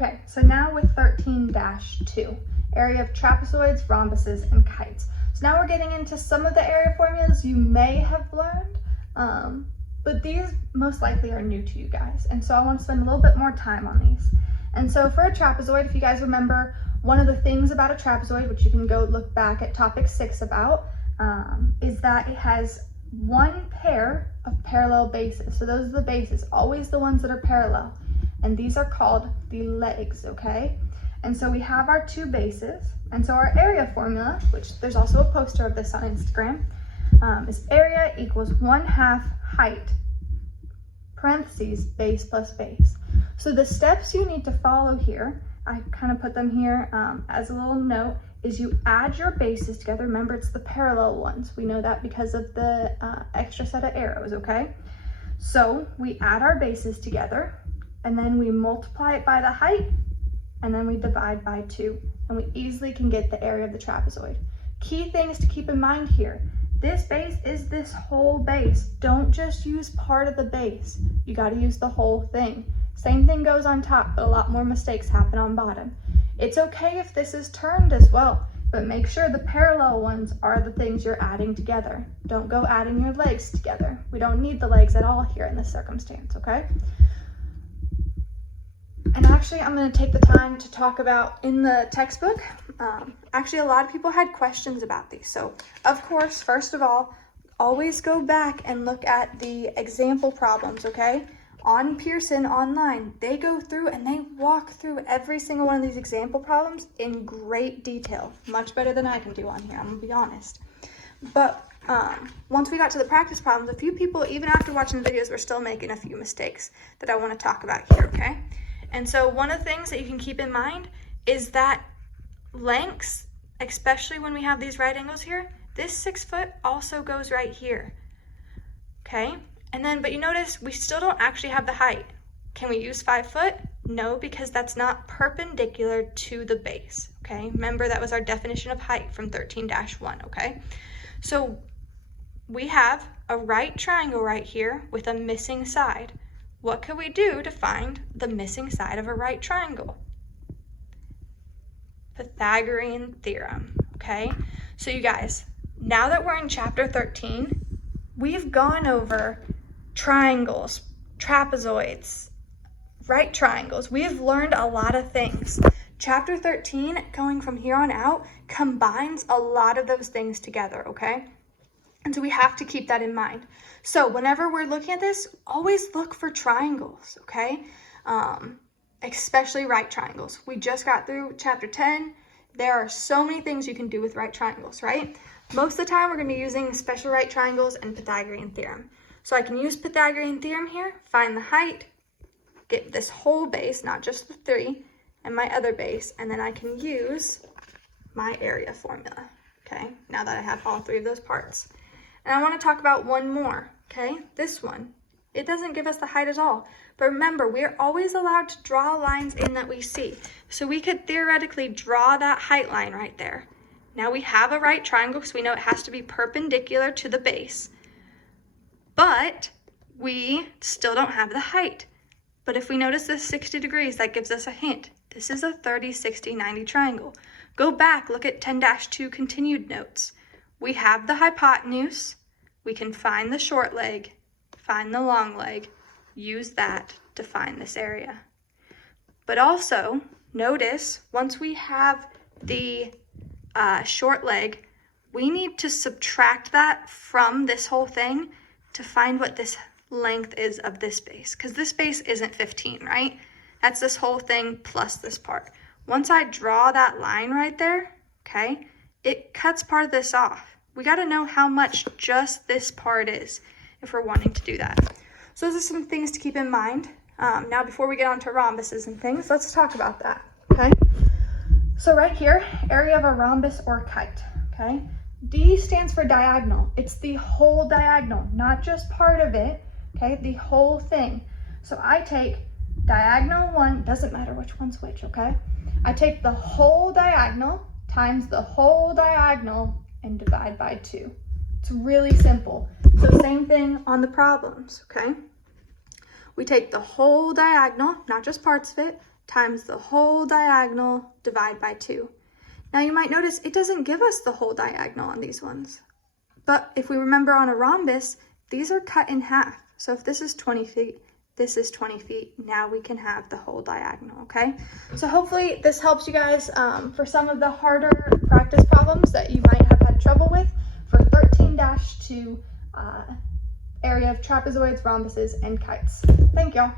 Okay, so now with 13-2, area of trapezoids, rhombuses, and kites. So now we're getting into some of the area formulas you may have learned, but these most likely are new to you guys. And so I want to spend a little bit more time on these. And so for a trapezoid, if you guys remember, one of the things about a trapezoid, which you can go look back at topic 6 about, is that it has one pair of parallel bases. So those are the bases, always the ones that are parallel. And these are called the legs, okay? And so we have our two bases. And so our area formula, which there's also a poster of this on Instagram, is area equals 1/2 height, parentheses, base plus base. So the steps you need to follow here, I kind of put them here as a little note, is you add your bases together. Remember, it's the parallel ones. We know that because of the extra set of arrows, okay? So we add our bases together, and then we multiply it by the height, and then we divide by 2, and we easily can get the area of the trapezoid. Key things to keep in mind here. This base is this whole base. Don't just use part of the base. You got to use the whole thing. Same thing goes on top, but a lot more mistakes happen on bottom. It's okay if this is turned as well, but make sure the parallel ones are the things you're adding together. Don't go adding your legs together. We don't need the legs at all here in this circumstance, okay? And actually, I'm going to take the time to talk about in the textbook. Actually, a lot of people had questions about these. So, of course, first of all, always go back and look at the example problems, okay? On Pearson online, they go through and they walk through every single one of these example problems in great detail. Much better than I can do on here, I'm going to be honest. But once we got to the practice problems, a few people, even after watching the videos, were still making a few mistakes that I want to talk about here, okay? And so one of the things that you can keep in mind is that lengths, especially when we have these right angles here, this 6 foot also goes right here, okay? And then, but you notice we still don't actually have the height. Can we use 5 foot? No, because that's not perpendicular to the base, okay? Remember, that was our definition of height from 13-1, okay? So we have a right triangle right here with a missing side. What could we do to find the missing side of a right triangle? Pythagorean theorem, okay? So you guys, now that we're in chapter 13, we've gone over triangles, trapezoids, right triangles. We have learned a lot of things. Chapter 13, going from here on out, combines a lot of those things together, okay? And so we have to keep that in mind. So whenever we're looking at this, always look for triangles, okay? Especially right triangles. We just got through chapter 10. There are so many things you can do with right triangles, right? Most of the time, we're going to be using special right triangles and Pythagorean theorem. So I can use Pythagorean theorem here, find the height, get this whole base, not just the 3, and my other base, and then I can use my area formula, okay? Now that I have all 3 of those parts. And I want to talk about one more, okay? This one. It doesn't give us the height at all. But remember, we're always allowed to draw lines in that we see. So we could theoretically draw that height line right there. Now we have a right triangle because we know it has to be perpendicular to the base. But we still don't have the height. But if we notice this 60 degrees, that gives us a hint. This is a 30, 60, 90 triangle. Go back, look at 10-2 continued notes. We have the hypotenuse. We can find the short leg, find the long leg, use that to find this area. But also, notice, once we have the short leg, we need to subtract that from this whole thing to find what this length is of this base, because this base isn't 15, right? That's this whole thing plus this part. Once I draw that line right there, okay, it cuts part of this off. We got to know how much just this part is if we're wanting to do that. So those are some things to keep in mind. Now, before we get on to rhombuses and things, let's talk about that, okay? So right here, area of a rhombus or kite, okay? D stands for diagonal. It's the whole diagonal, not just part of it, okay? The whole thing. So I take diagonal 1, doesn't matter which one's which, okay? I take the whole diagonal times the whole diagonal and divide by 2. It's really simple. So same thing on the problems, okay? We take the whole diagonal, not just parts of it, times the whole diagonal, divide by 2. Now you might notice it doesn't give us the whole diagonal on these ones. But if we remember on a rhombus, these are cut in half. So if this is 20 feet, this is 20 feet. Now we can have the whole diagonal, okay? So hopefully this helps you guys for some of the harder practice problems that you might have had trouble with for 13-2 area of trapezoids, rhombuses, and kites. Thank y'all.